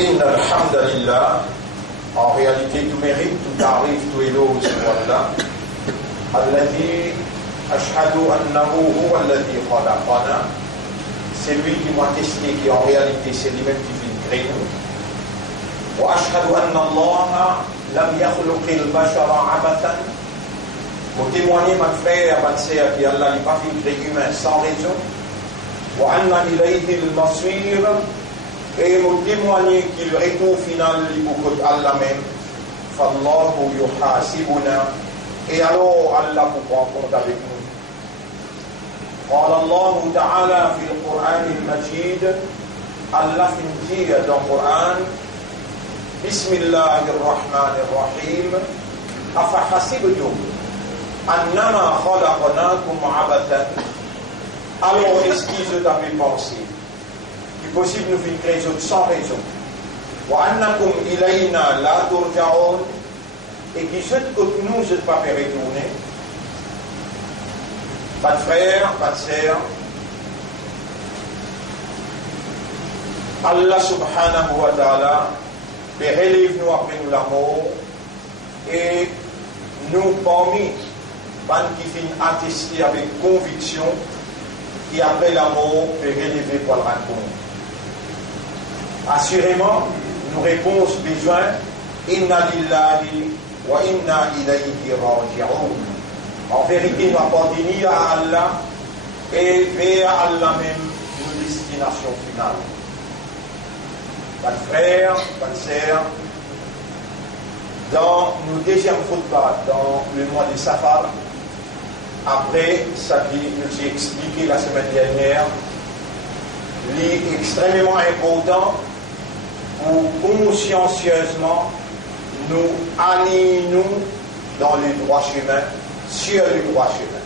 إن الحمد لله, en réalité tout mérite, tout arrive, tout éloge sur Allah, الذي أشهد أنه هو الذي خلقنا, c'est lui qui m'a testé, qui en réalité c'est lui-même qui vient créer nous. وأشهد أن الله لم يخلق البشر عبثا, pour témoigner mon frère, ma sœur, qui Allah n'est pas fait créer humain sans raison. وأن إليه المصير, et me témoigner qu'il retourne final pour Allah même. فالله يحاسبنا, et alors Allah vous prend compte avec nous. قال الله تعالى في القرآن المجيد, Allah finit dans le Coran, بسم الله الرحمن الرحيم, أفحسبتم أنما خلقناكم عبثا, alors est-ce qu'ils avaient pensé qu'il est possible de nous faire créer sans raison, وأنكم إلينا لا ترجعون, et qui se que nous ne pas faire retourner. Pas de frère, pas de sœur, Allah subhanahu wa ta'ala relève-nous après nous la mort, et nous parmi ban qui finissent attester avec conviction qui après la mort peut relever pour le raconter. Assurément, nous réponse besoin inna lillahi wa inna ilayhi raji'un. En vérité, nous appartenons à Allah et vers Allah même une destination finale. Pas de frère, pas de sœur, dans nos deuxième khutbah, dans le mois de Safar, après ce que nous ai expliqué la semaine dernière, il est extrêmement important pour consciencieusement nous aligner dans le droit chemin, sur le droit chemin.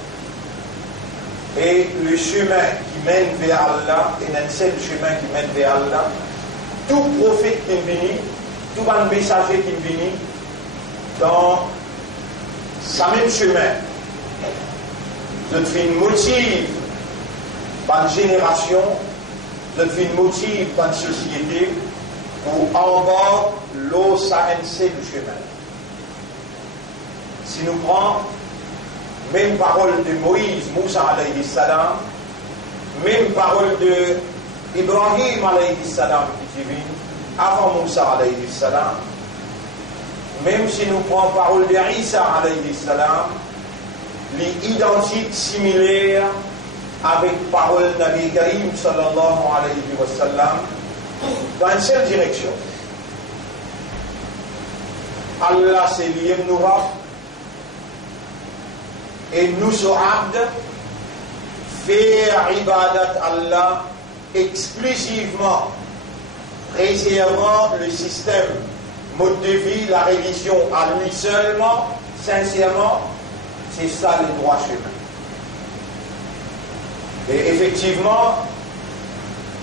Et le chemin qui mène vers Allah est un seul chemin qui mène vers Allah. Tout prophète qui vient, tout messager qui vient, dans sa même chemin, de faire une motive par une génération, de faire une motive par une société, pour en bas, l'eau, ça c'est le chemin. Si nous prenons même parole de Moïse, Moussa alayhi salam, même parole de Ibrahim alayhi salam qui vient avant Moussa alayhi salam, même si nous prenons parole de Isa alayhi salam, les identiques similaires avec parole de Nabi Karim sallallahu alayhi wa sallam, dans une seule direction. Allah c'est lié nous et nous sommes abdes faire ibadat Allah exclusivement, réservant le système, mode de vie, la religion à lui seulement, sincèrement, c'est ça le droit chemin. Et effectivement,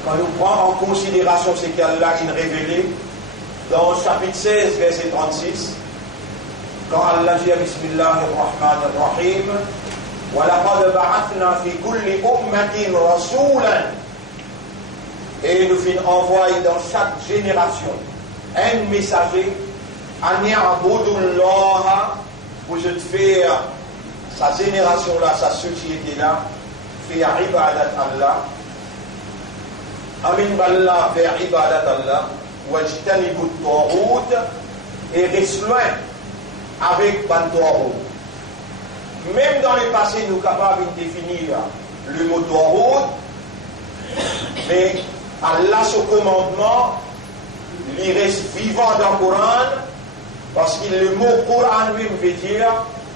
quand nous prenons en considération ce qu'Allah a révélé, dans le chapitre 16, verset 36, quand Allah dit Bismillahir-Rahmanir-Rahim, وَلَقَدْ بَعَثْنَا فِي كُلِّ أُمَّةٍ رَسُولًا, et nous finissons envoyer dans chaque génération un messager, أَنْ يَعْبُدُوا اللَّهَ, pour se faire sa génération-là, sa société-là, faire ibadat Allah, amin ballah vers ibadat Allah, wajtanibu at-taghut, et reste loin avec ban taghut. Même dans le passé, nous sommes capables de définir le mot taghut, mais Allah, ce commandement, il reste vivant dans le Coran, parce que le mot Coran lui veut dire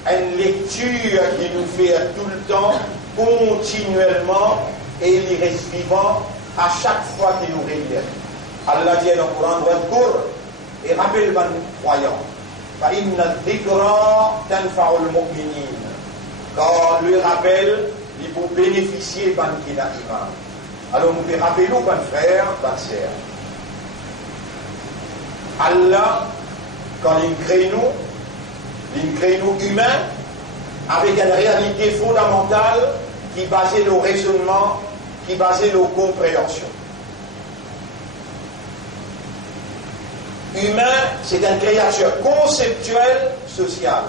une lecture qui nous fait tout le temps, continuellement, et il reste vivant à chaque fois qu'il nous révèle. Allah dit dans le Coran, Wadkur, et rappelle les croyants, فَإِنَّ الذِّكْرَى تَنْفَعُ الْمُؤْمِنِينَ, car le rappel, il faut bénéficier de l'iman. Alors nous pouvons rappeler nos frères, nos sœurs. Allah, quand il crée nous humains, avec une réalité fondamentale qui basait nos raisonnements, qui basait nos compréhensions. Humain, c'est une créature conceptuelle sociale.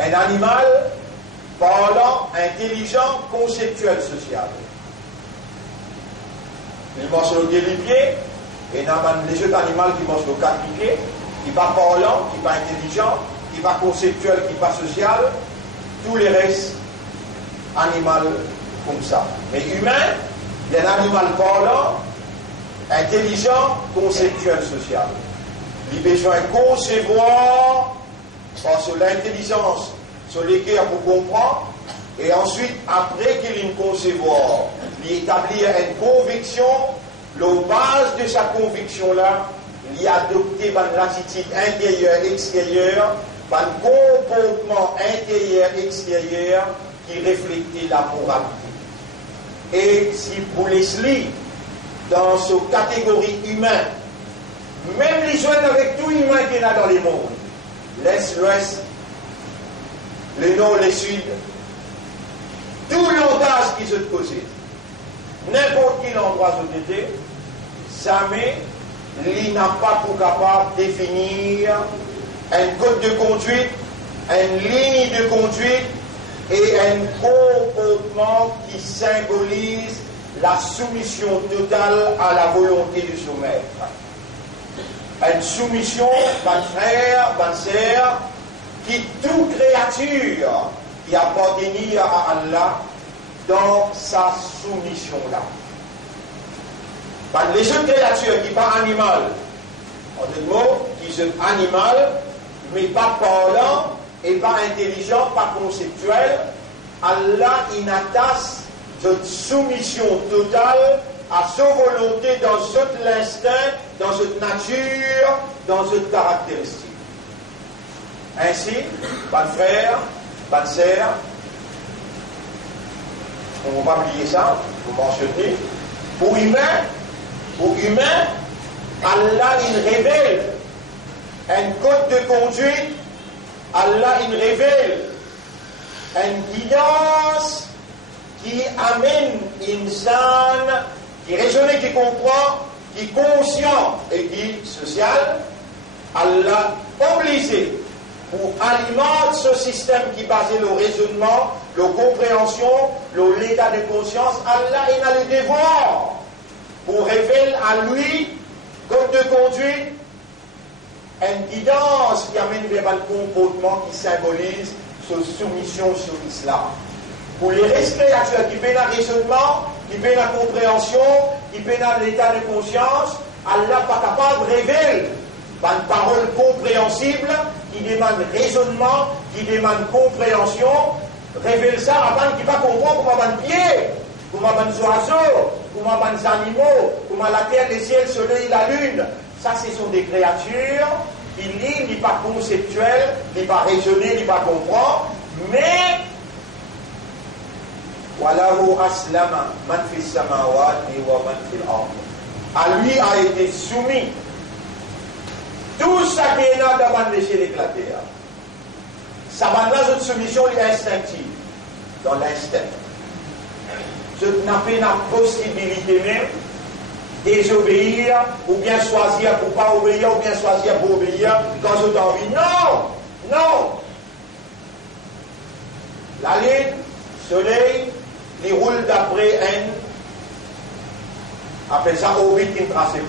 Un animal parlant, intelligent, conceptuel social. Il mange le pied du pied, et les autres animaux qui mangent le quatre pieds, qui ne pas parlant, qui ne pas intelligent, qui ne pas conceptuel, qui ne pas social, tous les restes animaux comme ça. Mais humain, il y a un animal parlant, intelligent, conceptuel, social. Il a besoin de concevoir sur l'intelligence, sur les cœurs pour comprendre, et ensuite, après qu'il ait concevoir, il établit une conviction, la base de sa conviction-là, il a adopté une attitude intérieure-extérieure, un comportement intérieur-extérieur qui reflète la moralité. Et si vous laissez dans cette catégorie humaine, même les jeunes avec tout humain qu'il y a dans le monde, l'Est, l'Ouest, le Nord, le Sud, tout langage qui se possède, n'importe quel endroit où vous êtes, jamais il n'a pas pour capable de définir un code de conduite, une ligne de conduite et un comportement qui symbolise la soumission totale à la volonté de son maître. Une soumission, mon frère, ma sœur, qui toute créature qui appartenait à Allah dans sa soumission-là. Les autres créatures qui ne sont pas animales, en d'autres mots, qui sont animales, mais pas parlant, et pas intelligent, pas conceptuel, Allah il attache cette soumission totale à sa volonté dans cette l'instinct, dans cette nature, dans cette caractéristique. Ainsi, mon frère, ma sœur, on ne va pas oublier ça, vous mentionnez, pour humain, Allah il révèle un code de conduite, Allah il révèle une guidance qui amène l'insan, qui raisonne, qui comprend, qui est conscient et qui est social. Allah obligé pour alimenter ce système qui est basé sur le raisonnement, la compréhension, l'état de conscience. Allah il a le devoir pour révéler à lui, code de conduite, une guidance qui amène vers un comportement qui symbolise sa soumission sur l'islam. Pour les créatures qui peinent un raisonnement, qui peinent la compréhension, qui peinent l'état de conscience, Allah n'est pas capable de révéler une parole compréhensible qui demande raisonnement, qui demande compréhension, révèle ça avant qu'il ne pas comprendre comment un pied, comment un oiseau, comment des animaux, comment la terre, le ciel, le soleil, la lune. Ça, ce sont des créatures qui lisent, ni pas conceptuelles, ni pas raisonnées, ni pas comprendre, mais walahu aslama man fi samawati wa man fil ard. À lui a été soumis tout ça qui est là dans le ciel éclaté. Ça va dans une soumission instinctive, dans l'instinct. Je n'ai pas la possibilité même désobéir, ou bien choisir pour ne pas obéir, ou bien choisir pour obéir quand j'ai envie. Non! Non! La lune, le soleil, il roule d'après appelle ça orbite intracébule.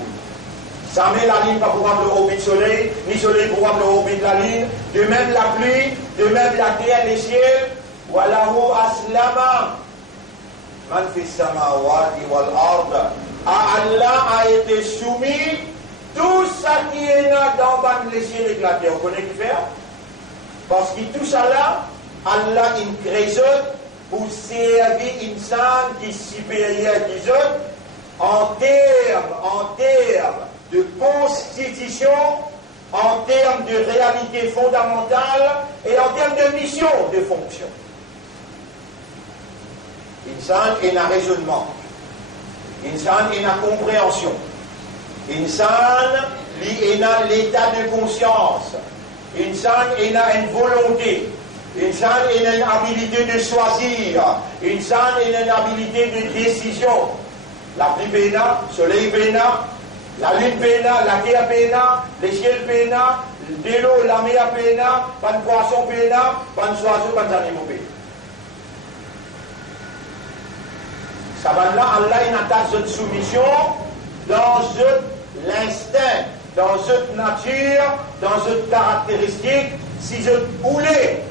Ça met la ligne pas pour le orbite soleil, ni soleil pour le orbite la ligne, de même la pluie, de même la terre, les ciels, walahu aslama man fi samawati wal ard. À Allah a été soumis tout ça qui est là dans les ciels éclatés. On connaît qui faire? Parce que tout ça là, Allah il crée pour servir une insan qui est supérieur des autres en termes de constitution, en termes de réalité fondamentale et en termes de mission, de fonction. Insan est un raisonnement. Insan est une compréhension. Insan est un l'état de conscience. Insan est une volonté. Insan est une habilité de choisir. Insan est une habilité de décision. La pluie béna, le soleil béna, La lune péna, la terre péna, les ciels péna, de l'eau, la mer péna, pas de poisson péna, pas de oiseaux, pas d'animaux péna. Ça va là, Allah il attache cette soumission dans l'instinct, dans cette nature, dans cette caractéristique. Si je voulais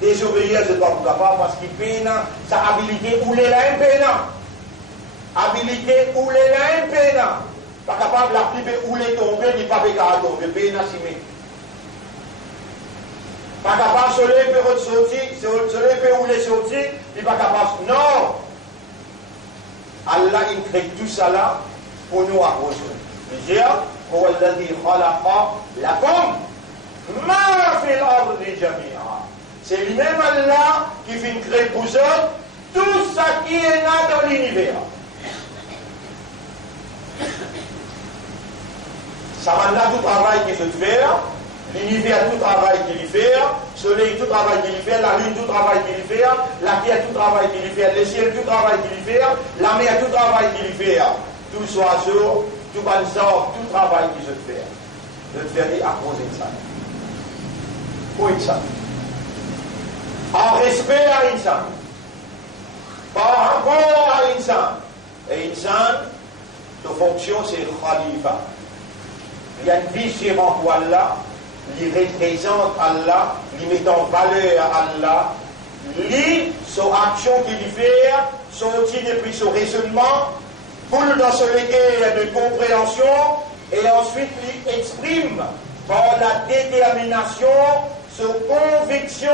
désobéir, je ne dois pas capable parce qu'il peine sa habilité ou les là peine. Habilité ou les là peine. Pas capable la pluie ou les tomber, ni pas capable tomber, peine assumé. Pas capable de soleil peut sortir, soleil peut ou les sortir, il pas capable. Non! Allah il crée tout ça là pour nous arroser. Il dit, هو الذي خلق لكم ما في الأرض جميعا. C'est lui-même Allah qui fait créer pour eux tout ça qui est là dans l'univers. Ça va là tout travail qui se fait, l'univers tout travail qu'il fait, le soleil tout travail qu'il fait, la lune tout travail qu'il fait, la terre tout travail qu'il fait, le ciel tout travail qu'il fait, la mer tout travail qu'il fait, tout oiseau, tout balsam, tout travail qui se fait. De faire à cause de ça. Pour ça. En respect à Insan. Par rapport à Insan. Et Insan, de fonction c'est Khalifa. Il y a une vision pour Allah, il représente Allah, il met en valeur Allah, lui, son action qu'il fait, sorti depuis son raisonnement, coule dans ce lequel de compréhension, et ensuite il exprime par la détermination, sa conviction,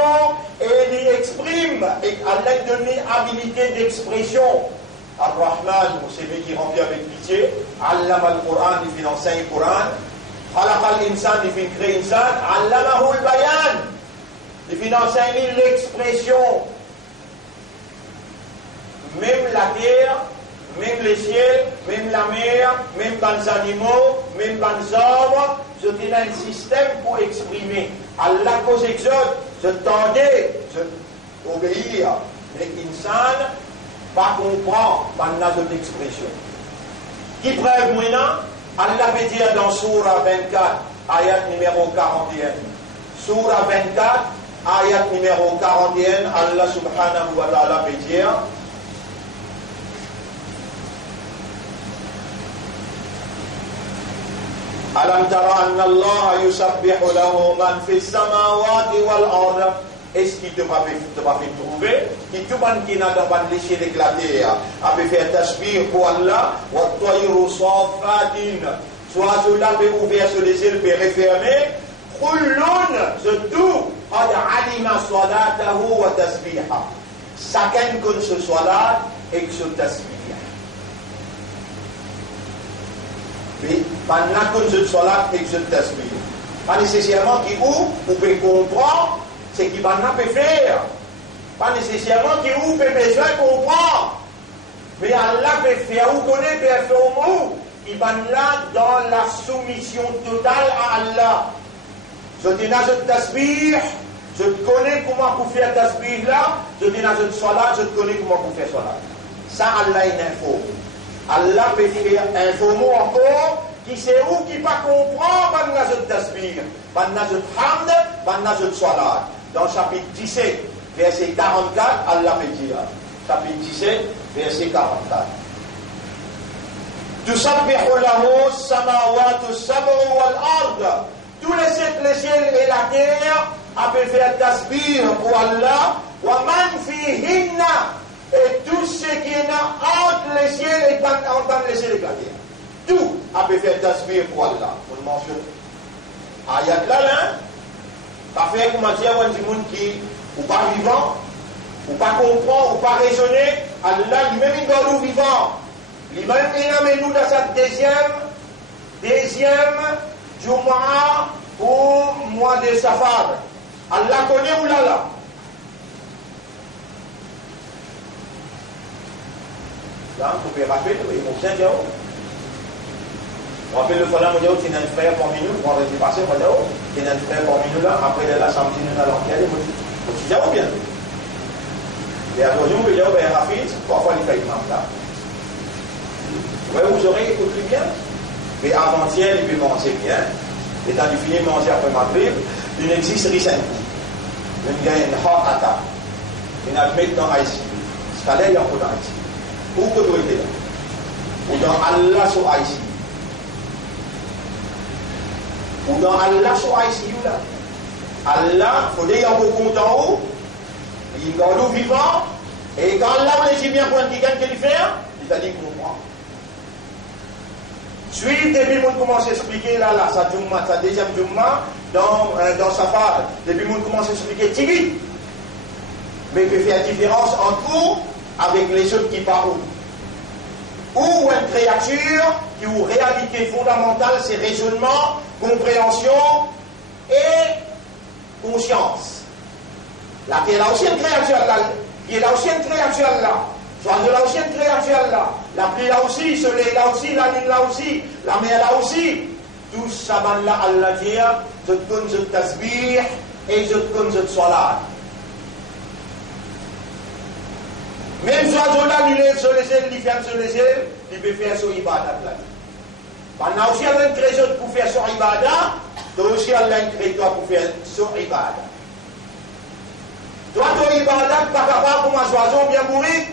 et il exprime et à l'aide de une habilité d'expression. Ar-Rahman, c'est lui qui remplit avec pitié, Allama al-Quran, il fait l'enseigne le Coran, خلق الإنسان في créer insan, علمه البيان. Il fait enseigner l'expression. Même la terre, même les ciels, même la mer, même dans les animaux, même dans les arbres, je tenais un système pour exprimer. Allah cause exode, je tendais, je obéir. Mais insan, pas comprendre, pas notre expression. Qui preuve maintenant? Allah veut dire dans Surah 24, ayat numéro 41. Surah 24, ayat numéro 41, Allah subhanahu wa ta'ala veut dire Alam tara anna Allah yusabbihu lahu man fi samawati wal ard. Est-ce qu'il te va fait trouver qui tout le monde qui n'a pas laissé l'éclater a fait faire tasbih pour Allah wa tayru safatin soit cela peut ouvrir sur les ailes peut refermer kullun de tout qad alima salatahu wa tasbiha chacun connaît ce salat et ce tasbih mais pendant que ce salat et ce tasbih pas nécessairement qui ou peut comprendre c'est qui va pas faire. Pas nécessairement qui ou peut besoin comprendre. Mais Allah peut faire ou connaît, peut faire au mot. Il va là dans la soumission totale à Allah. Je dis là, je tasbih, je connais comment vous faire tasbih là. Je dis là, je salat, je connais comment vous faire salat. Ça, Allah est info. Allah peut faire info mot encore. Qui c'est où qui pas comprendre, pas là, je tasbih, pas là, je hamd, pas là, je salat. Dans le chapitre 17, verset 44, Allah peut dire. Chapitre 17, verset 44. Tusabbihu lahu samawatu sab'u wal ard. Tous les ciels et la terre peuvent faire tasbih pour Allah. Wa man fihinna. Et tout ce qui est entre les ciels et entre les ciels et la terre. Tout peut faire tasbih pour Allah. On le mentionne. Ayat là, pas faire comment dire à un monde qui ou pas vivant, ou pas comprend, ou pas raisonner, Allah lui-même il doit nous vivant. Lui-même il amène nous dans cette deuxième Jumu'ah pour mois de Safar. Allah connaît ou là. Là, vous pouvez rappeler, ils vont bien dire. On rappelle le fois là, on dit qu'il y a un frère parmi nous, on va passer, on va dire qu'il y a un frère parmi nous là, après la samedi nous allons y aller, on dit ou bien. Et à aujourd'hui, on peut dire, ben Rafid, parfois il fait imam là. Ouais, vous aurez écouté bien. Mais avant-hier, il peut manger bien. Et quand il finit de manger après Maghrib, il existe rien. Il y a une heart attack. Il y a une dans ICU. C'est là il y a un peu d'ICU. Où que tu es là? Ou dans Allah sur ICU. Ou dans Allah sur ICU là. Allah, il faut dire qu'il y a en haut. Il est dans l'eau vivant. Et quand Allah vous dit bien pour un petit gars qu'il fait, il a dit qu'on comprend. Suite, depuis qu'on commence à expliquer là, sa deuxième Jumma, dans sa phase, depuis qu'on commence à expliquer Tigui. Mais il peut faire différence entre vous avec les autres qui parlent. Ou une créature qui ont réalité fondamentale, c'est raisonnement, compréhension et conscience. Là, qui est là aussi une créature là, qui est là aussi une créature là. Soit de là aussi une créature là, la pluie là aussi, le soleil là aussi, la lune là aussi, la mer là aussi. Tout ça, là, Allah dit, je te donne ce tasbih et je te donne ce salat. Même si on a lu sur les ailes, il ferme sur les ailes, il peut faire son ibadat là. Pendant aussi, Allah crée pour faire son ibadat, toi aussi, Allah crée toi pour faire son ibadat. Toi, ton ibadat, pas capable comme un oiseau bien bourré.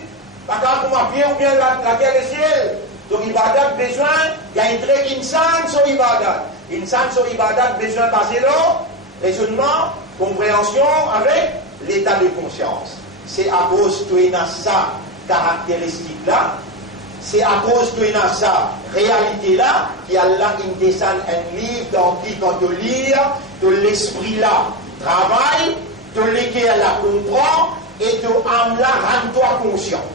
Pas comme un pied ou bien la terre et le ciel. Donc, ibadat besoin, il y a une très insan sur ibadat. Insan sur ibadat besoin basé là, raisonnement, compréhension avec l'état de conscience. C'est à cause de ça caractéristique là, c'est à cause de ça réalité là, qu'Allah descend un livre dans qui quand tu lis, de l'esprit là travaille, de l'équerre la comprend et de âme là rend-toi conscient.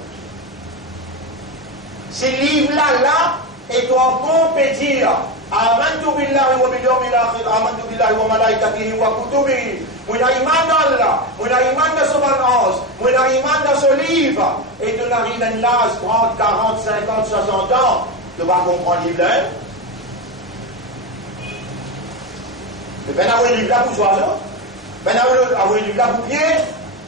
Ces livres-là, et doivent compétir. Amantu billahi wa bil yawmil akhir, amantu billahi wa malaikatihi wa kutubihi. On a iman d'Allah, on a iman de son ange, on a iman de son livre. Et tu n'arrives à l'âge 30, 40, 50, 60 ans, tu vas comprendre le livre. Mais ben avoir un livre là pour soi, ben avoir un livre là pour pied,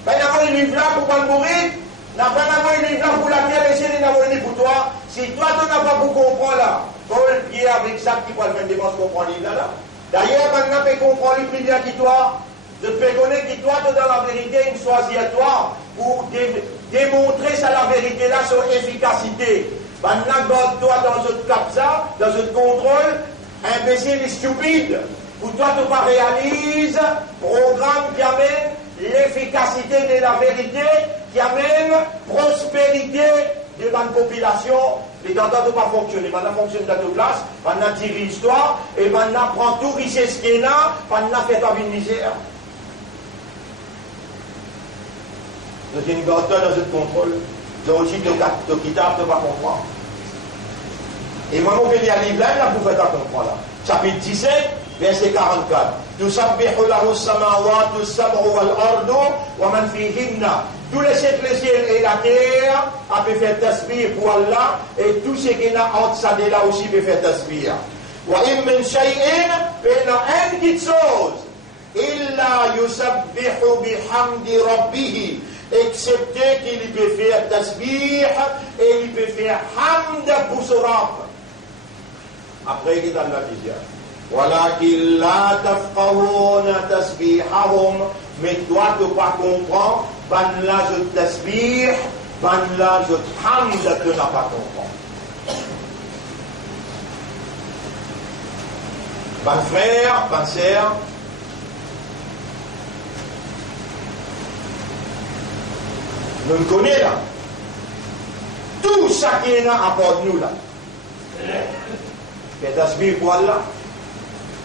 ben avoir un livre là pour pas mourir. N'a pas un livre pour la terre et c'est n'a pas pour toi. Si toi tu n'as pas pour comprendre là, Paul Pierre avec ça qui va le faire dépense comprendre livre là. D'ailleurs, maintenant tu comprends le prix qui toi. Je te fais connaître que toi tu dans la vérité une choisie à toi pour démontrer ça la vérité là sur efficacité. Maintenant toi dans ce cap ça, dans ce contrôle, imbécile et stupide. Pour toi tu pas réalise programme qui amène l'efficacité de la vérité, qui amène prospérité de la population. Les dents ne pas fonctionner. Maintenant, fonctionne dans toute place. Maintenant, dirige toi. Et maintenant, prends tout richesse qui est là. Maintenant, fais ta vie de misère. Donc, une garde dans ce contrôle. Donc, aussi, tu quittes, tu ne pas comprendre. Et moi, je vais lire le livre là pour faire ta comprendre. Chapitre 17, verset 44. Tusabbihu lahu as-samawati as-sab'u wal-ardu wa man fihinna. Tous les siècles, le ciel et la terre a pu faire tasbih pour Allah et tout ce qui est entre ça de là aussi peut faire tasbih. Wa in min shay'in, il y a une petite chose. Illa yusabbihu bihamdi rabbih. Excepté qu'il peut faire tasbih et il peut faire hamd pour son Rabb. Après, il est dans la vision. ولكن لا تفقهون تسبيحهم mais toi tu pas comprendre ban la je tasbih ban la je hamd tu n'as pas comprendre. Ban frère, ban sœur, nous le connaissons là. Tout ça qui est là apporte nous là. Fait tasbih pour Allah.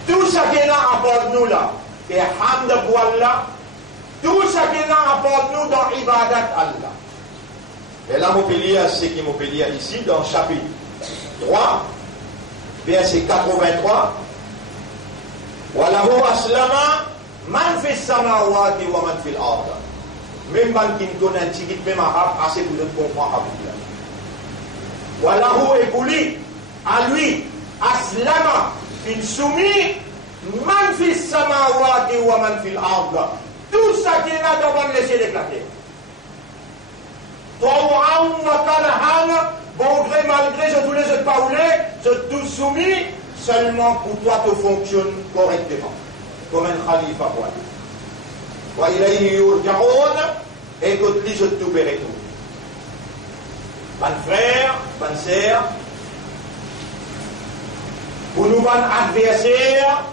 Tout ça qui est là apporte nous là. Et hamd pour Allah. Tout ça qui est là apporte nous dans ibadat Allah. Et là, je peux lire ce qui me peut lire ici dans chapitre 3, verset 83. Walahu aslama man fi samawati wa man fi al-ard. Même man qui nous donne un petit peu même arabe, assez pour nous comprendre avec là. Walahu est pour lui, à lui, aslama. Il soumet man fi samawati wa man fi al-ard. Tout ça qui est là devant le ciel éclater. Toi, bon gré, malgré, je tous les autres parlés, je tous soumis, seulement pour toi te fonctionne correctement, comme un khalifa pour lui. Wa ilayhi yurja'un, et que lui je te verrai tout. Ban frère, ban sœur, pour nous ban adversaires,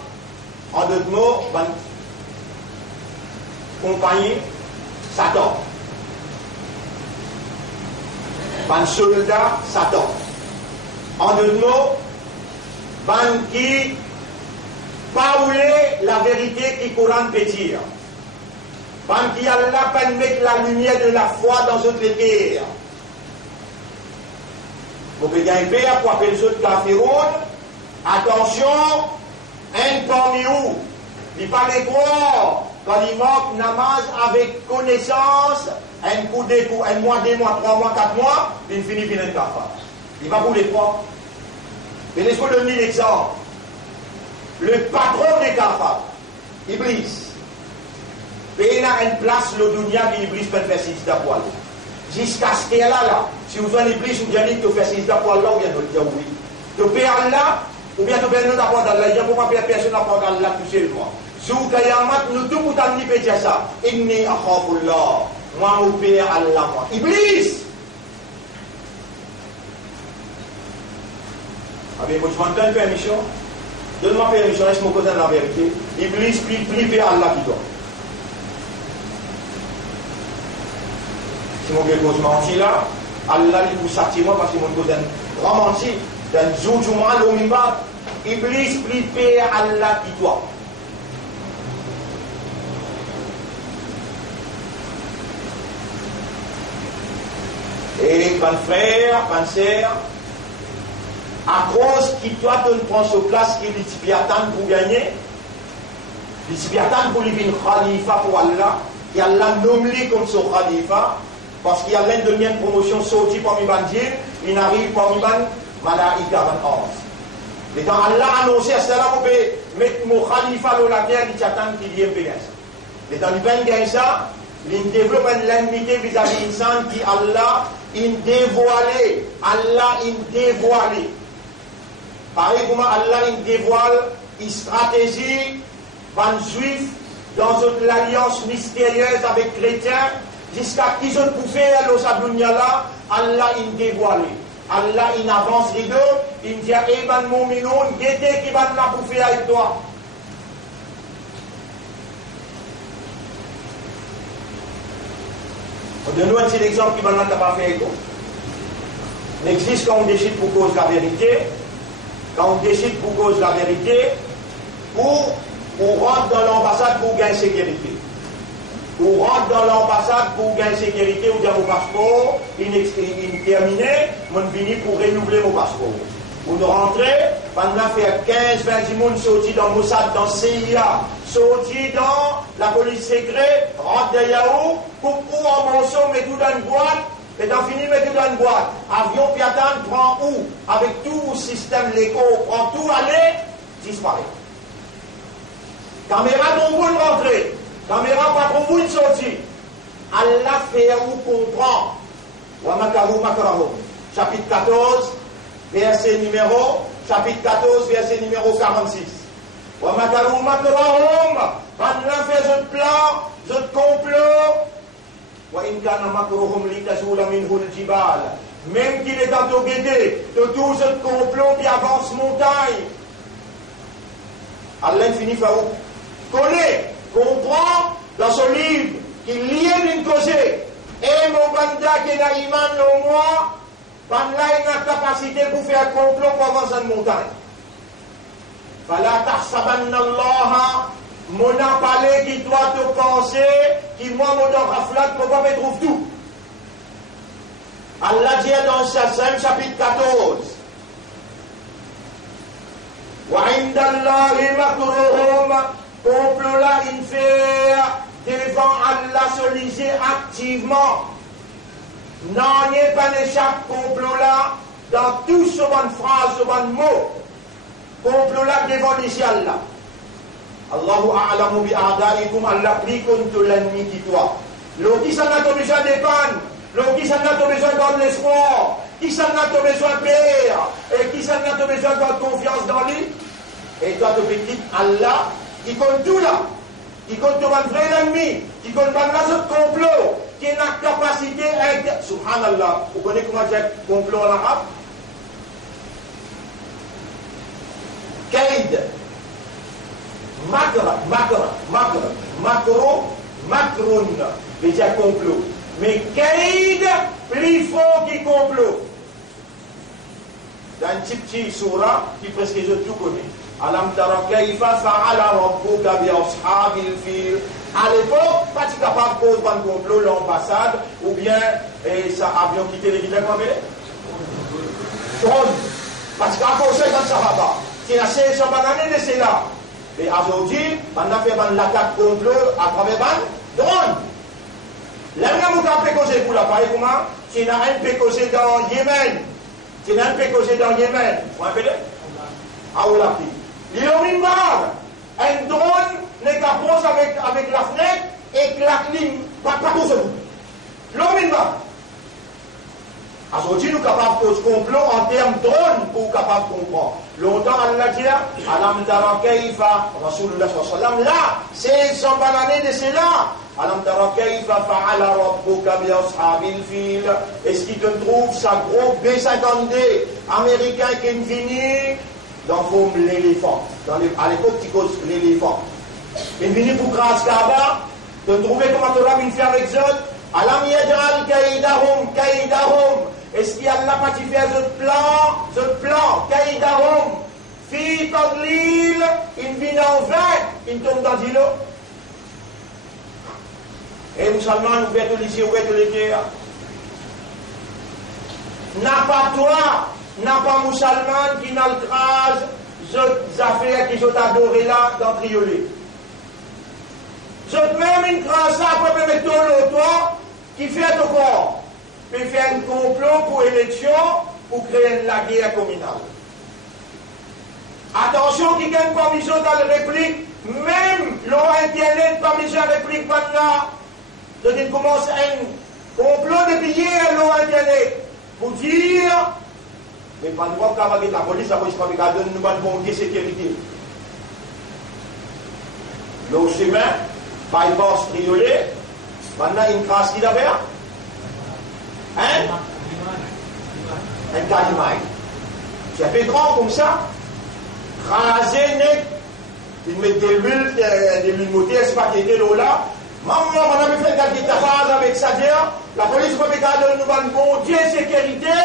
en d'autres mots, ban compagnie, Satan. Ban soldat, Satan. En d'autres mots, ban qui paoulait la vérité qui Coran pétire. Ban qui Allah peine mettre la lumière de la foi dans notre terre. Vous pouvez gagner pour appeler les autres kafirun. Attention, un parmi vous, il parle croire quand il manque namaz avec connaissance, un coup de coup, un mois, 2 mois, 3 mois, 4 mois, il finit par un kafar. Il va pour les trois. Mais laissez-moi donner l'exemple. Le patron des kafars, Iblis, il a une place le dunya qui Iblis peut faire 6 d'appoil. Jusqu'à ce qu'elle a là, si vous avez Iblis, vous dites que vous faites 6 d'appoil là, ou bien vous dites oui. Tu payes Allah, ou bien tu payes nous d'appoil d'Allah. Il n'y a pas personne d'appoil d'Allah tout seul moi. Si vous avez nous tous vous avez dit ça. Inni akhafullah. Moi, je paye Allah moi. Iblis! Ah bien, moi, je m'en donne permission. Donne-moi permission, laisse-moi causer la vérité. Iblis, prie paye Allah qui doit. Si mon cause menti là, Allah il vous sortit moi parce que mon cause grand menti. Dans Zoujouman, l'Omimba, Iblis prie paye Allah qui doit. Et mon frère, mon sœur, à cause qui toi te prend sur place qui est attendre pour gagner, il attendre pour lui venir khalifa pour Allah, et Allah nomme lui comme son khalifa, parce qu'il y a l'un de une promotion sortie parmi les dieux, il arrive parmi les malaïka van ange. Et quand Allah a annoncé à cela, vous pouvez mettre mon khalifa dans la terre, il t'attend qu'il vienne payer ça. Et dans le pain gagne ça, il développe une l'amitié vis-à-vis d'insan qui Allah, il dévoile. Allah, il dévoile. Pareil comme Allah, il dévoile une stratégie van juif dans une alliance mystérieuse avec les chrétiens, jusqu'à qui je peux faire le sablounia là, Allah, il dévoile. Allah, il avance les deux, il dit, eh ben, mon minon, guettez qui va la bouffer avec toi. Donne-nous un petit exemple qui va pas fait avec toi. Il existe quand on décide pour cause la vérité, quand on décide pour cause la vérité, ou on rentre dans l'ambassade pour gagner sécurité. Ou rentre dans l'ambassade pour gagner sécurité ou dire mon passeport, il est terminé, on vient pour renouveler mon passeport. Vous rentrez, pendant faire 15-20 personnes sortis dans Mossad, dans CIA, sortis dans la police secrète, rentre dans Yahoo, coupe ou en morceau, met tout dans une boîte, et dans fini, met tout dans une boîte. Avion Piatan prend où? Avec tout le système l'écho, prend tout, allez, disparaît. Caméra dont vous rentrez. Caméra pas pour vous une sortie. Allah fait ou comprend. Wa makaru makarahum. Chapitre 14, verset numéro 46. Wa makaru makarahum. Allah fait un plan, un complot. Wa in kana makruhum litazula minhu al-jibal. Même qu'il est en guidé de tout ce complot qui avance montagne. Allah finit par vous connaître. Comprend dans ce livre qu'il liait d'une cause et mon banda qui a iman au moins, banda il a capacité pour faire un complot pour avancer une montagne. Fala tahsabanna Allah, mon appelé qui doit te penser, qui moi mon raflat, mon pas me trouve tout. Allah dit dans Sassam chapitre 14. Wa indallahi makruhum. Complot là, il fait devant Allah se liser activement. N'en est pas d'échappe complot là, dans tout ce bonne phrase, ce bon mot. Complot là devant ici Allah. Allahu a'lamu bi a'da'ikum, Allah prie contre l'ennemi qui toi. L'autre qui s'en a besoin d'épargne, l'autre qui s'en a besoin de l'espoir. Qui ça n'a pas besoin de père? Et qui ça n'a pas besoin de confiance dans lui? Et toi, tu petit Allah, qui compte tout là. Qui compte un vrai ennemi. Qui compte pas de complot. Qui a la capacité à... Subhanallah. Vous connaissez comment dire complot en arabe? Kaïd. Macron, mais c'est un complot. Mais Kaïd, plus fort qu'il complot. Dans un petit surah qui presque je tout connais. Alam tara kayfa fa'ala rabbuka bi ashabil fil. À l'époque, pas si capable de cause un complot l'ambassade ou bien ça avion quitté les villes comme drone. Parce qu'à cause de ça va. Qui a 500 années de cela. Et aujourd'hui, on a fait l'attaque complot à travers le drone. Là, on a fait causer pour la paix, comment? C'est un peu causé dans Yémen. C'est un peu causé dans Yémen. Vous vous rappelez? Ah, ou la fille. Il y a une barre. Un drone n'est qu'à pose avec la fenêtre et que la clim, pas cause de vous. L'homme une barre. Aujourd'hui, nous sommes capables de complot en termes de drone pour capable de comprendre. Longtemps, Allah dit, Alam tara kayfa, Rasulullah sallallahu là, c'est 100 années de cela. Alam tara kayfa fa'ala rabbuka bi ashabil fil. Est-ce qu'il te trouve sa gros B-52 américain qui est venu dans l'éléphant. À l'époque, tu causes l'éléphant. Il est venu pour Kras Kaaba, te trouver comment tu l'as fait avec eux. Alam yaj'al kaïdahum. Est-ce qu'il y a là pas fait ce plan, kaïdahum, fi tadlil, il vient en vain, il tombe dans l'îlot. Et musulmans, vous faites le lycée, vous faites l'été. N'a pas toi, n'a pas musulman qui n'a le crase, les affaires qui sont adorées là, dans Triolet. Je même une crase, ça, pour mettre toi, qui fait au corps. Puis faire un complot pour élection, pour créer la guerre communale. Attention, qui gagne permission dans la République, même l'on Internet, permission dans la République, maintenant, donc il commence un complot depuis hier, l'on Internet, pour dire, mais pas nous voir avec la police pas donner nous une bonne sécurité. Le chemin, bypass Triolet, maintenant une crasse qui d'abord. Hein? Un calimai. C'est un peu grand comme ça. Rasé net. Il met de l'huile moteur, c'est pas qu'il était là. Maman, on avait fait un guitare avec ça. La police peut regarder nous une bonne Dieu sécurité.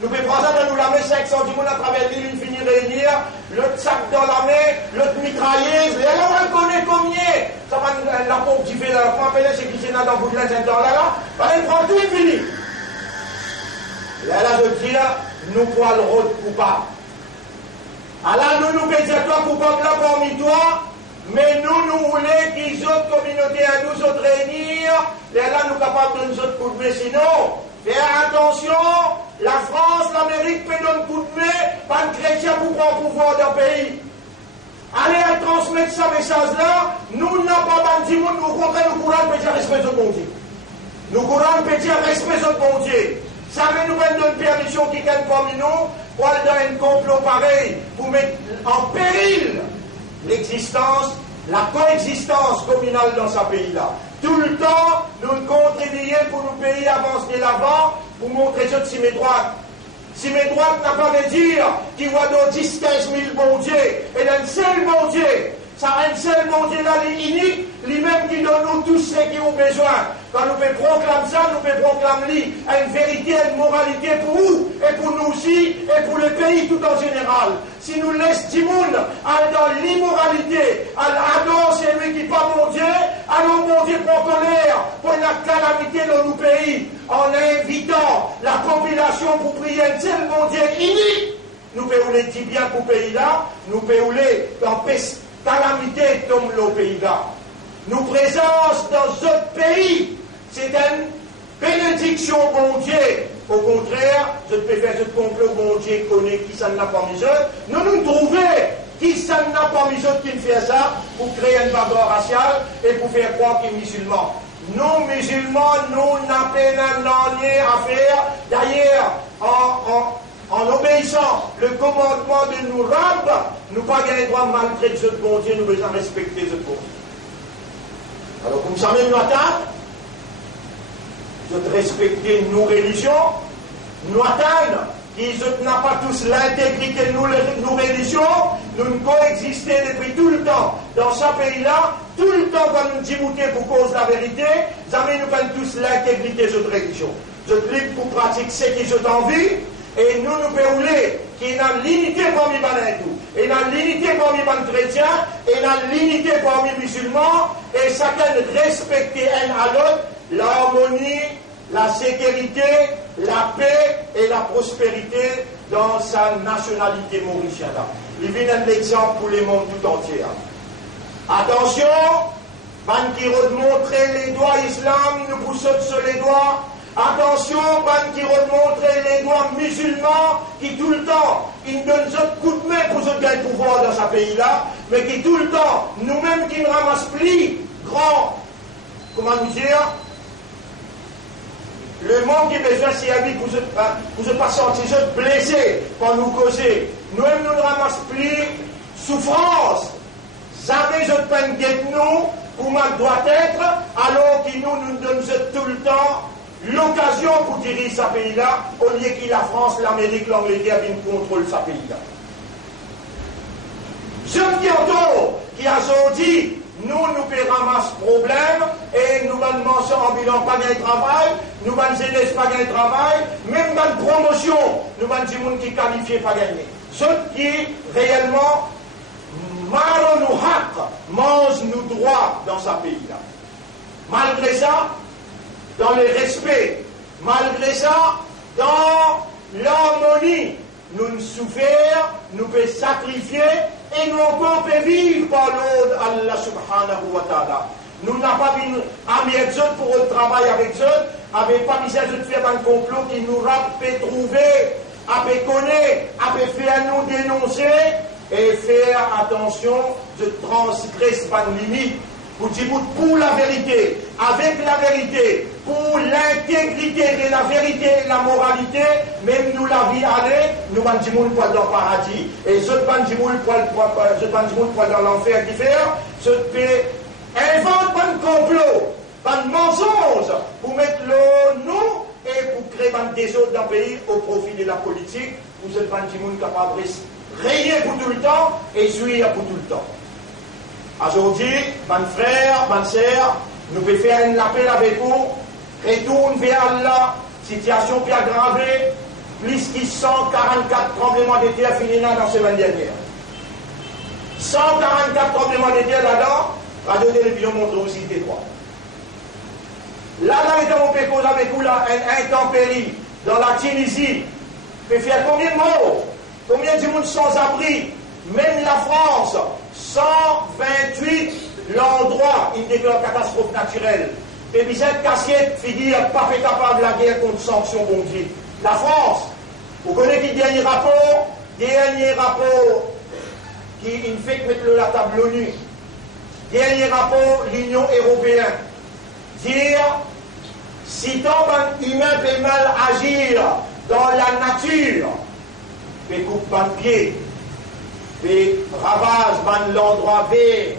Nous pouvons prendre ça dans nous la main 500 du monde à travers l'île, une finit réunir. L'autre sac dans la main, l'autre mitrailleuse. Et là, on connaît combien. Ça va la pompe qui fait la pompe, c'est qui c'est dans le bout de l'intérieur là. Elle prend tout et fini. Là, je dis, nous pouvons le rôle coupable. Alors, nous pouvons dire toi coupable là parmi toi, mais nous voulons qu'ils autres communautés à nous autres réunir. Là, nous sommes capables de nous autres coups de main. Sinon, faire attention, la France, l'Amérique peut donner un coup de main, pas de chrétien pour prendre le pouvoir d'un pays. Allez transmettre ce message-là, nous n'avons pas dit, nous au contraire, nous courons pétir respect de bon Dieu. Nous courons pétir respect de bon Dieu. Ça nous donne une permission qui gagne parmi nous pour aller dans un complot pareil, pour mettre en péril l'existence, la coexistence communale dans ce pays-là. Tout le temps, nous contribuons pour nos pays avancer de l'avant, pour montrer ça de si mes droites. Si mes droites n'a pas de dire qu'il y a 10, 15 000 bons dieux, et d'un seul bon Dieu, ça un seul bon Dieu là, unique, lui-même qui donne nous tous ceux qui ont besoin. Quand nous pouvons proclamer ça, nous pouvons proclamer une vérité, une moralité pour vous, et pour nous aussi, et pour le pays tout en général. Si nous laissons du monde aller dans l'immoralité, adore celui qui n'est pas mon Dieu, alors mon Dieu prend colère pour la calamité dans nos pays, en invitant la population pour prier un seul mon Dieu unique. Nous pouvons les dire bien pour le pays-là, nous pouvons les calamité tombe le pays-là. Nous présence dans d'autres pays, c'est une bénédiction, bon Dieu. Au contraire, je peux faire ce complot, bon Dieu connaît qui ça n'a pas mis eux. Nous trouvons qui ça n'a pas mis eux qui fait ça pour créer une bagarre raciale et pour faire croire qu'ils sont musulmans. Nous, musulmans, nous n'avons rien à faire. D'ailleurs, en obéissant le commandement de nous rab, nous pas gagner droit malgré ce bon Dieu, nous besoin respecter ce bon Dieu. Alors, comme ça, même nous attendons, de respecter nos religions, nous attendons, qu'ils n'ont pas tous l'intégrité de nos religions, nous coexister depuis tout le temps dans ce pays-là, tout le temps quand nous discutons pour cause de la vérité, jamais nous avons tous l'intégrité de notre religion. Je suis libre pour pratiquer ce que j'ai envie, et nous pouvons rouler qu'il y a l'unité parmi les tout. Il y a l'unité parmi les chrétiens, et il y a l'unité parmi les musulmans, et chacun respecter un à l'autre l'harmonie, la sécurité, la paix et la prospérité dans sa nationalité mauricienne. Il vient un exemple pour le monde tout entier. Attention, ban qui montrer les doigts islam, nous poussons sur les doigts. Attention, ban qui montrer les doigts musulmans, qui tout le temps, ils donnent un coup de main pour se gagner le pouvoir dans ce pays-là, mais qui tout le temps, nous-mêmes qui ne ramassent plus grand, comment nous dire, le monde qui a besoin de servir pour ne pas sentir blessé quand nous causer. Nous-mêmes, nous ne ramassons plus souffrance. Jamais je ne peine de nous, comment doit être, alors que nous donnons tout le temps l'occasion pour diriger ce pays-là, au lieu que la France, l'Amérique, l'Angleterre viennent contrôler ce pays-là. Je bientôt qui a dit, nous ramasser problème et nous allons manger en bilan pas gagner travail, nous allons jeunesse pas gagner travail, même dans la promotion, nous allons dire gens qui qualifiés pas gagner. Ceux qui réellement marrent nous haq, mangent nous droits dans ce pays-là. Malgré ça, dans le respect, malgré ça, dans l'harmonie, nous nous souffrons, nous pouvons sacrifier et nous encore pouvons vivre par l'ordre Allah subhanahu wa ta'ala. Nous n'avons pas vu amis avec eux pour le travail avec eux, avec pas besoin de faire un complot qui nous a trouver, avec connaître, avec faire nous dénoncer et faire attention de transgresser les limites. Pour la vérité, avec la vérité, pour l'intégrité de la vérité et la moralité, même nous la vie aller, nous allons dire dans le paradis, et je ne vais pas dire dans l'enfer qui fait, je peux inventer un complot, un mensonge, pour mettre le nom et pour créer un désordre dans le pays au profit de la politique, vous êtes pas capable de rayer pour tout le temps et jouir pour tout le temps. Aujourd'hui, mes frères, mes sœurs, nous pouvons faire un appel avec vous, retourne vers Allah, situation plus aggravée, plus que 144 tremblements de terre finis dans la semaine dernière. 144 tremblements de terre là-dedans, Radio Télévision montre aussi des droits. Là, on peut causer avec vous là, un intempérie dans la Tunisie, peut faire combien de morts? Combien de monde sans abri? Même la France, 128 l'endroit, il déclare catastrophe naturelle. Et puis cette cassette fait dire pas capable de la guerre contre sanctions bon Dieu. La France, vous connaissez le dernier rapport qui fait mettre la table l'ONU. Dernier rapport, l'Union européenne. Dire si tant un humain peut mal agir dans la nature, peut couper un pied. Des ravages dans l'endroit vert,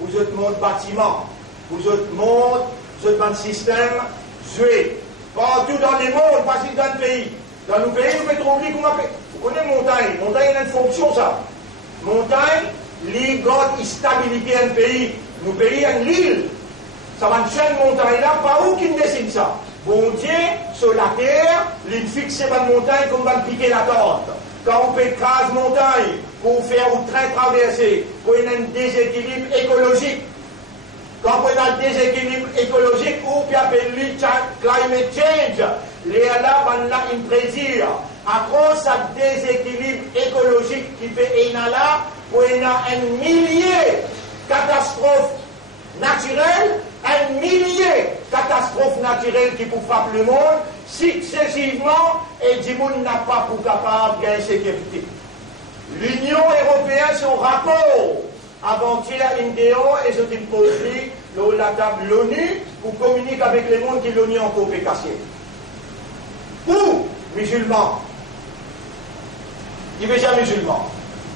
vous êtes mon bâtiment, vous êtes mon système, joué. Partout dans les mondes, pas si dans le pays. Dans nos pays, vous pouvez trouver comment vous connaissez montagne. Montagne a une fonction, ça. Montagne, l'île garde stabilité un pays. Nos pays, une île. Ça va une chaîne montagne là, pas où qui dessine ça. Bon Dieu, sur la terre, l'île fixe la montagne comme va piquer la tente. Quand on peut écraser montagne, pour faire un train traversé, pour un déséquilibre écologique. Quand on a un déséquilibre écologique, ou puis appelle lui climate change, les là, on a une prédire. À cause de ce déséquilibre écologique qui fait là, pour un millier de catastrophes naturelles, un millier de catastrophes naturelles qui pour frapper le monde, successivement, et du monde n'a pas pour capable de sécurité. L'Union européenne, son rapport, avant-hier, une vidéo, et je t'ai posé la table l'ONU pour communiquer avec les mondes qui l'ONU en coopération. Où musulman. Il veut dire musulman.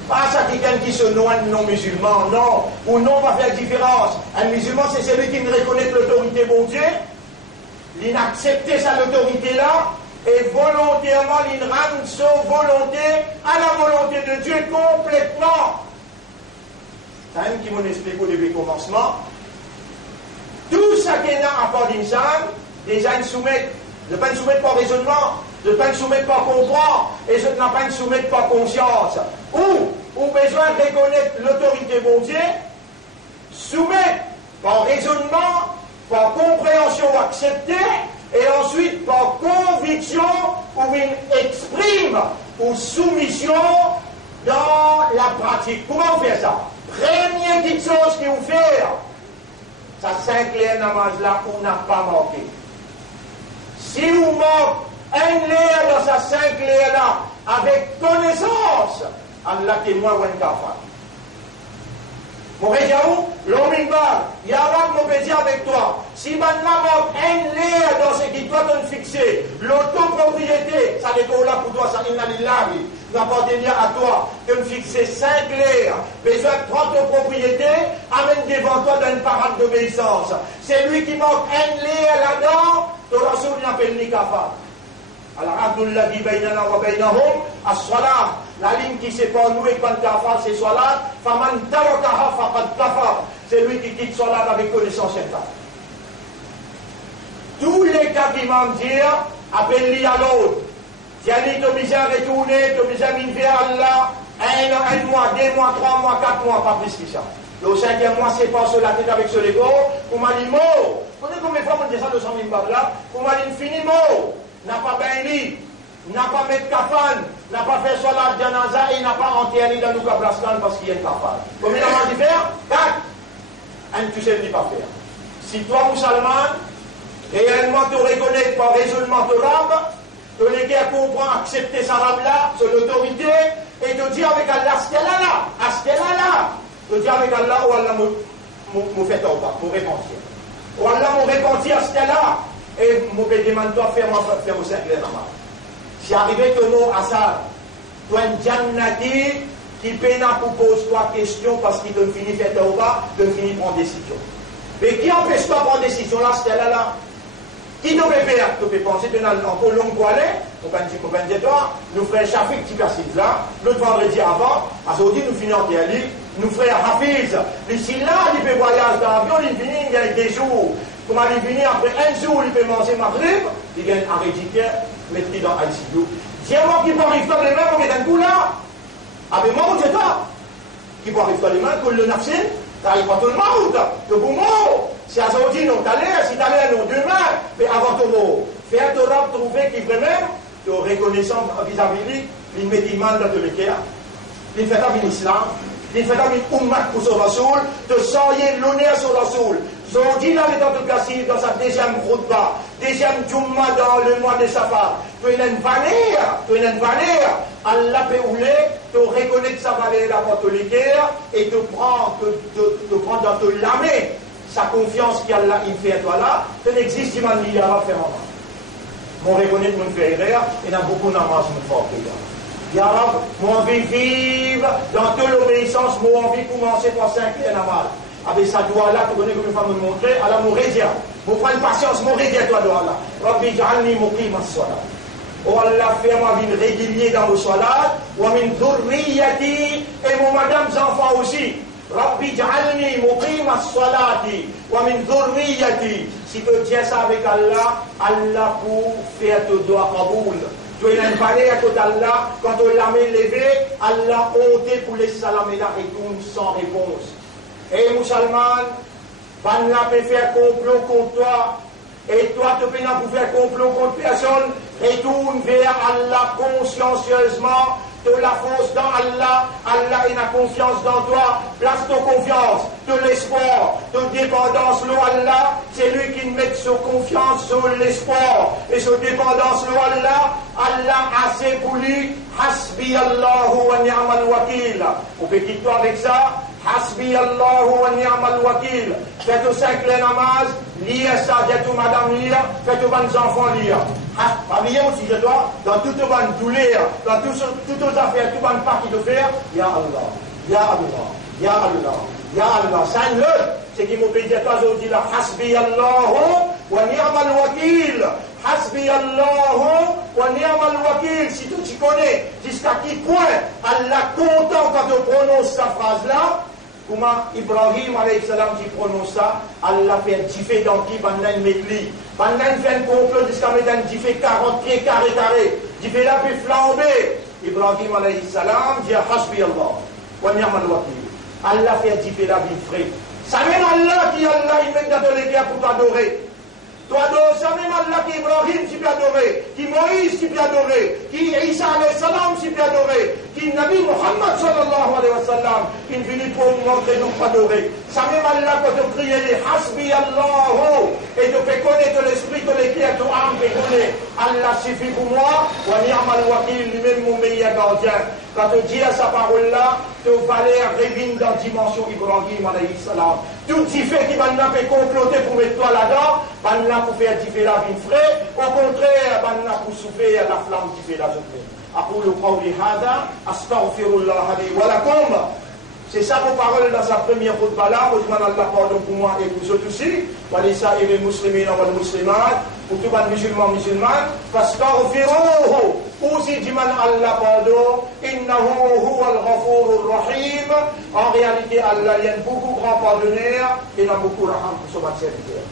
Pas ça quelqu'un qui se noie de non-musulman, non. Ou non, va faire différence. Un musulman, c'est celui qui ne reconnaît que l'autorité bon Dieu. Il n'accepte sa autorité-là. Et volontairement, il rend sa volonté à la volonté de Dieu complètement. C'est un qui m'en explique au début du commencement. Tout ça qui est là à part d'insan, déjà ils soumettent. Ne pas soumettre par raisonnement, ne pas soumettre par comprendre, et je ne pas soumettre par conscience. Ou besoin de reconnaître l'autorité bon Dieu, soumettre par raisonnement, par compréhension ou accepter, et ensuite par conviction ou une exprime ou soumission dans la pratique. Comment on fait ça? Première petite chose qu'il faut faire, ça s'incline namaz là où n'a pas manqué. Si vous manque un lien dans sa cinq liens là, avec connaissance, Allah témoin ou un kafar. Mon réjaou, l'homme il y a un mon pédia avec toi. Si maintenant manque un lien dans ce qui doit te fixer, l'autopropriété, ça n'est pas là pour toi, ça n'est pas là. N'appartenir à toi de me fixer 5 liens, besoin de prendre ta propriété, amène devant toi dans une parade d'obéissance. C'est lui qui manque un lien là-dedans, ton rasoul n'appelle ni kafar. Alors, Abdullah dit baynana wa baynahum as-salat. La ligne qui sépare nous et quand kafar, c'est salat. Faman tarakaha faqad kafar. C'est lui qui quitte salat avec connaissance et kafar. Tous les cas qui m'en dire, appelle-lui à l'autre. Tiens-lui, tu as besoin de retourner, tu as besoin d'inviter Allah. Un mois, 2 mois, 3 mois, 4 mois, pas plus que ça. Le 5e mois, c'est pas sur la tête avec ce légo. On m'a dit mot. Vous savez combien de fois on dit ça, 200 000 balles là? On m'a dit fini mot. N'a pas béni, n'a pas mis kafan, n'a pas fait salat janaza et n'a pas enterré dans le kablastan parce qu'il y a une kafan. Combien de temps de faire? 4. Un tu sais ne pas faire. Si toi, musulman, réellement tu reconnais par raisonnement de l'âme, tu les gars comprend, accepter sa rame là, son autorité, et te dire avec Allah, c'est là, te dire avec Allah, ou Allah me fait tauba, me repentir. Ou Allah me repentir, c'est là. Et je me demande toi faire au 5 liens normal. Si arrivé que nous à ça, toi un jannati qui peine pour poser toi question parce qu'il te finit faire tauba, te finit prendre décision. Mais qui empêche toi de prendre décision là, c'est là. Qui nous peut faire? Tu peux penser que nous allons encore long pour aller, on peut dire toi, nous ferons Shafik qui persiste là, l'autre vendredi avant, à aujourd'hui nous finissons en Théali, nous ferons Hafiz. D'ici là, il peut voyager dans l'avion, il finit, il y a des jours. Comme il finit après un jour, il peut manger Maghrib, il gagne un rédicteur, mettre dans ICU. Tiens-moi qui peut arriver dans les mains, on est un coup là. Avec moi, c'est toi. Qui peut arriver dans les mains, que le nafsin, t'arrives pas tout le monde. Que pour moi, si à aujourd'hui, non, t'allais, si t'allais, non, demain, mais avant tout, faire ton rap, trouver qui vraiment, te reconnaissant vis-à-vis de lui, il met des mains dans le cœur, il fait un islam, il fait un ummat pour son rasoul, te soyez l'honneur sur le rasoul. Aujourd'hui, là, il est en tout cas, dans sa deuxième khutbah, deuxième Jumma dans le mois de Safar, tu es une valeur, Allah peut ouler, te reconnaître sa valeur catholique et te prend dans te lamer sa confiance qu'Allah il fait à toi là, tu n'existes pas, il y a pas faire en main. Mon reconnaître mon frère, il y a beaucoup de namaz, mon frère. Ya Rab, moi envie vivre dans toute l'obéissance, moi envie commencer par 5 namaz. Avec sa doigt là, tu connais comme une femme me montrer, Allah m'aurait vous prenez patience, m'aurait dit à toi, Allah. Rabbi ja'alni muqim as-salat. Oh Allah, fais-moi une régulier dans vos salats, wa min dhurriyati, et mon madame enfants aussi. Rabbi ja'alni muqim as-salati, wa min dhurriyati. Si tu tiens ça avec Allah, Allah pour faire ton doigt kaboul. Tu es une valeur à côté d'Allah, quand on l'a levé, Allah ôté pour les salamés-là et tout sans réponse. Et musulman, van la peut faire complot contre toi, et toi tu peux pas faire complot contre personne, retourne vers Allah consciencieusement, de la force dans Allah, Allah a confiance dans toi, place ton confiance, de l'espoir, de dépendance sur Allah, c'est lui qui met sa confiance sur l'espoir, et sa dépendance sur Allah, Allah assez pour lui, hasbi Allahu wa ni'mal wakil. On peut quitter toi avec ça, hasbi Allahu wa ni'mal wakil. Faites au 5 les namaz, lire ça, dites-vous madame lire, faites aux bonnes enfants lire. Oubliez aussi, je dois, dans toute bonne douleur, dans toutes les affaires, toute bonne part qu'il doit faire, Ya Allah, Ya Allah, Ya Allah, Ya Allah. Ça, c'est qui m'obéit à toi aujourd'hui là, Hasbi Allahu wa ni'mal wakil. Hasbi Allahu wa ni'mal wakil. Si tu connais jusqu'à qui point Allah content quand tu prononces cette phrase-là, comment Ibrahim alayhi salam qui prononce ça, Allah fait un diffé dans qui Bandan Metli. Bandan fait un complot jusqu'à mettre un diffé 40 pieds carré. Diffé là puis flambé. Ibrahim alayhi salam dit Hasbi Allah wa ni'mal wakil. Allah fait un diffé là puis frais. Ça même Allah qui Allah il met dans les guerres pour t'adorer. Toi, ça même Allah qui Ibrahim qui peut adorer, qui Moïse qui peut adorer, qui Isa alayhi salam qui peut adorer, qui Nabi Muhammad sallallahu alayhi wa sallam, qui est venu pour nous montrer nous pas adorer. Ça même Allah quand tu cries les Hasbi Allah, et tu fais connaître l'esprit de l'équipe, ton âme fait connaître, Allah suffit pour moi, wa ni'mal wakil, lui-même mon meilleur gardien. Quand tu dis à sa parole-là, tu valeur révine dans la dimension Ibrahim alayhi salam. Tout ce fait qui va nous comploter pour mettre toi là-dedans, va nous pour faire differ la vie frais, au contraire, va nous pour souffler la flamme qui fait la journée. أقول قولي هذا أستغفر الله لي ولكم. C'est ça vos paroles dans sa première khutbah là. Je demande Allah pardon pour moi et pour vous aussi. Walisa et les musulmans et les musulmanes, pour tous les musulmans et musulmanes. Fastaghfiruhu. Aussi je demande Allah pardon. Innahu huwa al-ghafur ar-rahim. En réalité, Allah il y a beaucoup grand pardonneur et il a beaucoup raham pour son serviteur.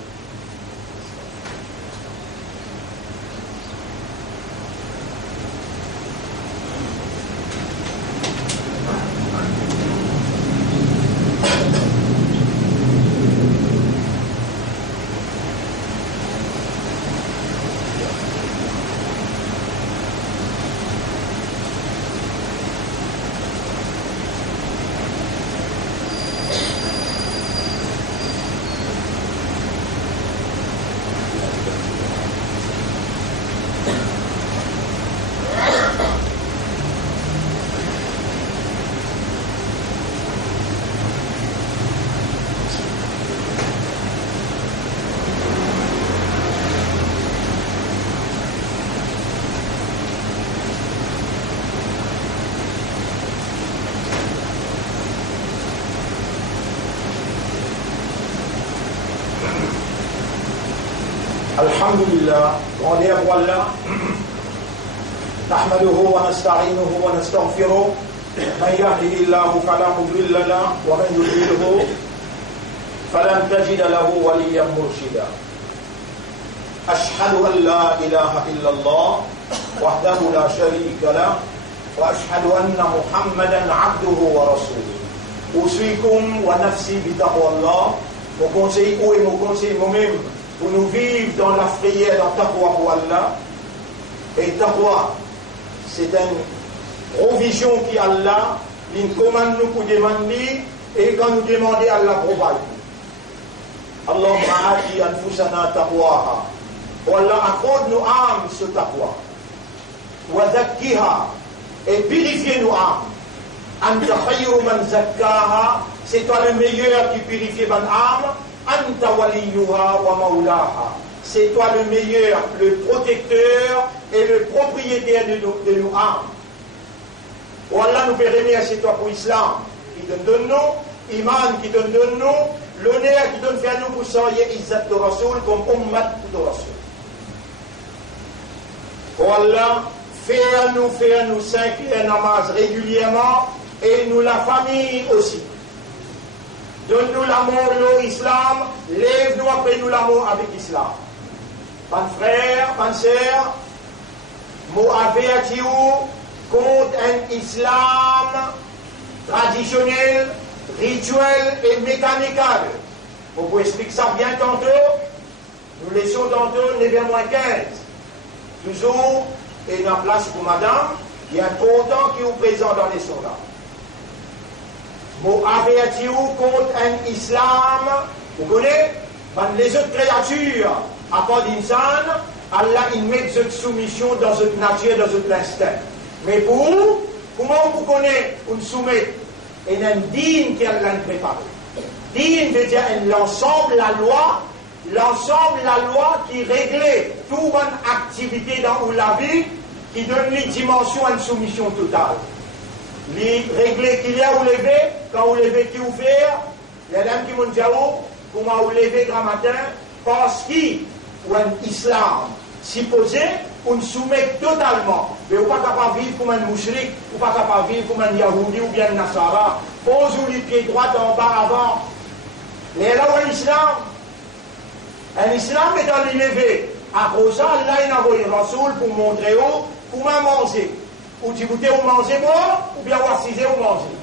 الحمد لله ولله والله نحمده ونستعينه ونستغفره من يهده الله فلا مضل له ومن يضلله فلن تجد له وليا مرشدا أشهد أن لا إله إلا الله وحده لا شريك له وأشهد أن محمدا عبده ورسوله أوصيكم ونفسي بتقوى الله mon conseil ou et mon conseil moi-même pour nous vivre dans la prière, dans taqwa pour Allah. Et taqwa, c'est une provision qui Allah, il commande nous pour demander, et quand nous demandons, Allah provide. Allahumma ati anfusana taqwaha. Allah accorde nos âmes ce taqwa. Wa zakkiha, et purifier nos âmes. Anta khayru man zakkaha, c'est toi le meilleur qui purifie mon âme. Anta waliyuha wa maulaha. C'est toi le meilleur, le protecteur et le propriétaire de nos âmes. Oh Allah nous fait remercier toi pour l'islam qui te donne nous, iman qui te donne nous, l'honneur qui donne faire nous pour soyez izzat de Rasoul comme ummat de Rasoul. Oh Allah, fais-nous 5 namaz régulièrement et nous la famille aussi. Donne-nous l'amour de l'islam, lève-nous après nous l'amour avec l'islam. Mon frère, ma sœur, moi avertis contre un islam traditionnel, rituel et mécanical. Pour vous expliquer ça bien tantôt, nous laissons tantôt 9h-15. Toujours, et dans la place pour madame, il y a un important qui est présent dans les soldats. Vous avertis contre un islam, vous connaissez, les autres créatures, à part d'insan, Allah il met cette soumission dans cette nature, dans cet instinct. Mais pour vous, comment vous connaissez une soumettre et un digne qui Allah préparé? Digne veut dire l'ensemble, la loi, l'ensemble, la loi qui réglait toute bonne activité dans la vie, qui donne les dimensions à une soumission totale. Les règles qu'il y a au lever, quand vous levez qui vous fait, il y a des qui m'ont dit, comment vous levez grand matin, parce qu'il y a un islam supposé, on soumet totalement. Mais vous n'êtes pas capable de vivre comme un mouchrik, vous n'êtes pas capable de vivre comme un yahoudi ou bien un nasara. Posez-vous les pieds droits en bas avant. Mais là où un islam est dans l'élevé. Après ça, Allah il a envoyé un rasoul pour montrer comment manger. Ou tu goûtez ou mangez moi, ou bien vous assisez ou mangez.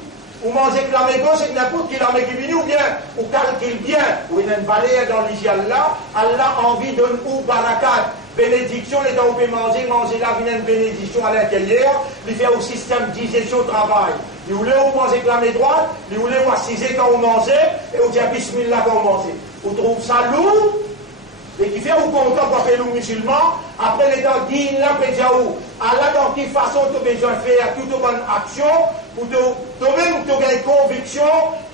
Ou mangez que la mégo, c'est que n'importe qui la mégo vini, ou bien, ou calcule bien. Ou il y a une vallée dans l'Igial là, Allah a envie de ou barakat. Bénédiction, les dents où vous manger là, il y a une bénédiction à l'intérieur, il fait au système digestion travail. Il voulait vous manger que la main droite, il voulait vous assiser quand vous mangez, et vous dites bismillah quand vous mangez. Vous trouvez ça lourd? Et qui fait au content pour faire le musulman, après les temps dignes, là, pédiaou. Allah, dans quelle façon tu as besoin de faire toute bonne action, pour toi-même, tu as une conviction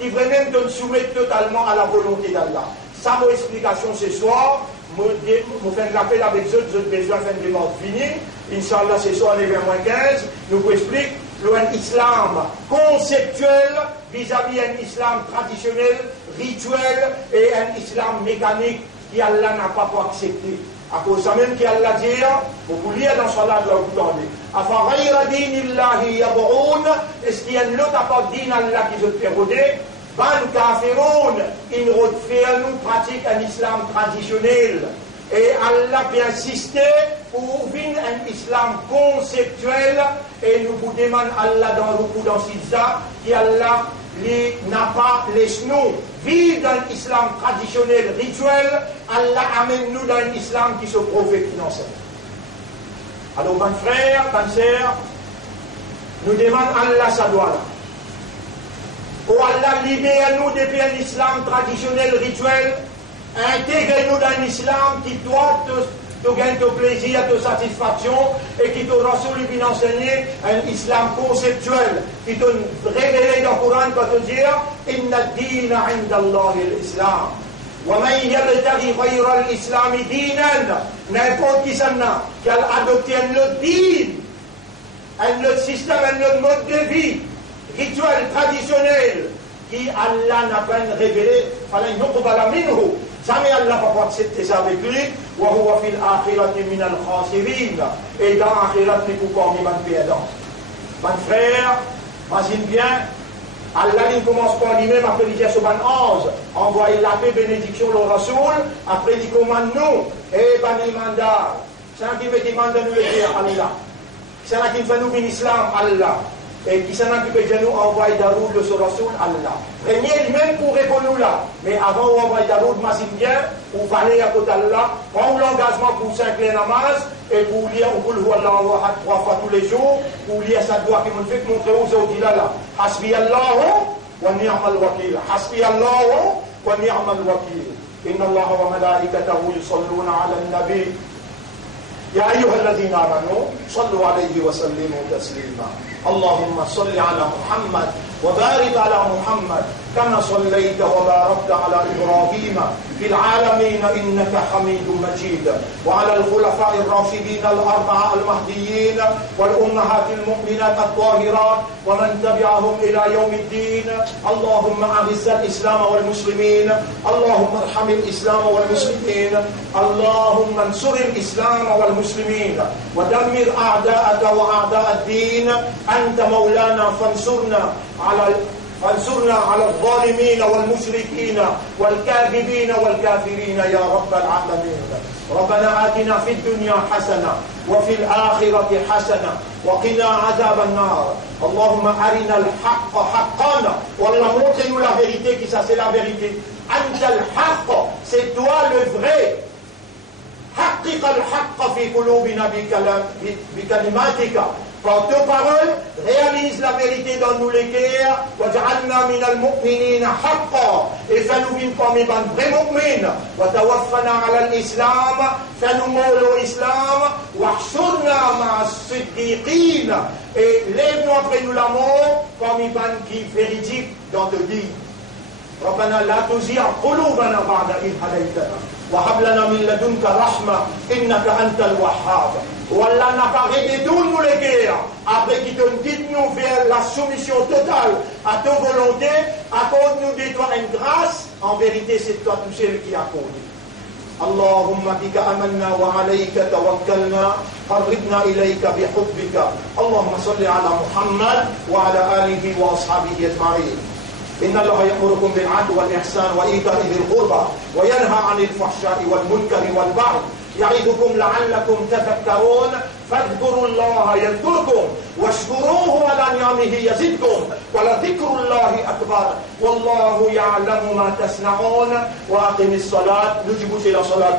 qui vraiment te soumettre totalement à la volonté d'Allah. Ça, mon explication ce soir, je fais de l'appel avec eux, je ai besoin de faire des morts finis. Inch'Allah, ce soir, 9h-15, nous vous explique un islam conceptuel vis-à-vis un islam traditionnel, rituel et un islam mécanique qui Allah n'a pas pour accepter. À cause de ça même qu'Allah dit, vous lire dans ce là, vous entendez. Afa dinillahi yab'un, est-ce qu'il y a une autre part din Allah qui se fait rôder? Ban kafiroun, ils nous pratique un islam traditionnel. Et Allah peut insister pour ouvrir un islam conceptuel et nous vous demandons Allah dans le coup dans Sidza, qui Allah n'a pas laissé nous vivre dans l'islam traditionnel, rituel, Allah amène nous dans un islam qui se prophète financier. Alors, mon frère, ma sœur, nous demandons Allah sa doigt là. Oh Allah, libère-nous depuis un islam traditionnel, rituel, intègre-nous dans un islam qui doit te gagner ton plaisir, ta satisfaction, et qui te rassure bien enseigner un islam conceptuel, qui te révèle dans le Coran pour te dire Inna ad-dina 'inda Allah al-Islam. Wa man yabtaghi ghayra al-Islam dinan, n'importe qui s'en a, qui a adopté un autre din, un autre système, un autre mode de vie, rituel, traditionnel, qui Allah n'a pas révélé, fallait yuqbala minhu. Jamais Allah va pas accepter ça avec lui. Wa huwa fil akhirati min al khasirin. Et dans l'akhirat, il faut qu'on y mette perdant. Mon frère, imagine bien, Allah il commence par lui-même, après il dit à ce ban ange, envoie la paix, bénédiction, le rasoul, après il commande nous, et ban il mandat. C'est un qui me demande de nous aider, Allah. C'est un qui fait nous bin islam, Allah. Et qui s'en occupe de nous, envoie Daroud le Rasoul, Allah. Premier lui-même pour répondre nous là. Mais avant on envoie Daroud, m'imagine bien, ou parler à côté d'Allah, prendre l'engagement pour 5 namaz, et pour lire au Kul Huwa Allahu Ahad 3 fois tous les jours, pour lire sa doigt qui me fait montrer aux autres là. Hasbi Allahu wa ni'mal wakil. Hasbi Allahu wa ni'mal wakil. Inna Allah wa malaikatahu yusalluna ala al-nabi. يا أيها الذين آمنوا صلوا عليه وسلموا تسليما اللهم صل على محمد وبارك على محمد كما صليت وباركت على إبراهيم في العالمين إنك حميد مجيد وعلى الخلفاء الراشدين الأربعة المهديين والأمهات المؤمنات الطاهرات ومن تبعهم إلى يوم الدين اللهم أعز الإسلام والمسلمين اللهم ارحم الإسلام والمسلمين اللهم انصر الإسلام والمسلمين ودمر أعداءك وأعداء الدين أنت مولانا فانصرنا على الظالمين والمشركين والكاذبين والكافرين يا رب العالمين ربنا آتنا في الدنيا حسنة وفي الآخرة حسنة وقنا عذاب النار اللهم أرنا الحق حقا والله montre-nous la vérité qui ça c'est la vérité أنت الحق c'est toi le vrai حقق الحق في قلوبنا بكلماتك par tes paroles, réalise la vérité dans nous les cœurs, وَجَعَلْنَا مِنَ الْمُؤْمِنِينَ حَقًّا et fais-nous vivre comme des vrais mu'mins, وَتَوَفَّنَا عَلَى الْإِسْلَامِ fais-nous mourir l'islam, وَاحْشُرْنَا مَعَ الصِّدِّيقِينَ et lève-nous après nous la mort comme des gens qui véridiques dans te vie. ربنا لا تزغ قلوبنا بعد إذ هديتنا وهب لنا من لدنك رحمة إنك أنت الوهاب. Wallah n'a pas réglé tous nous les guerres, après qu'il te guide nous vers la soumission totale à ta volonté, accorde-nous de toi une grâce, en vérité c'est toi tout seul qui accorde. اللهم بك آمنا وعليك توكلنا قربنا إليك بحبك. اللهم صل على محمد وعلى آله وأصحابه أجمعين. إن الله يأمركم بالعدل والإحسان وإيتاء ذي القربى وينهى عن الفحشاء والمنكر والبغي يعظكم لعلكم تذكرون. فاذكروا الله يذكركم واشكروه على نعمه يزدكم ولذكر الله أكبر والله يعلم ما تصنعون. وأقم الصلاة. نجيب إلى صلاة.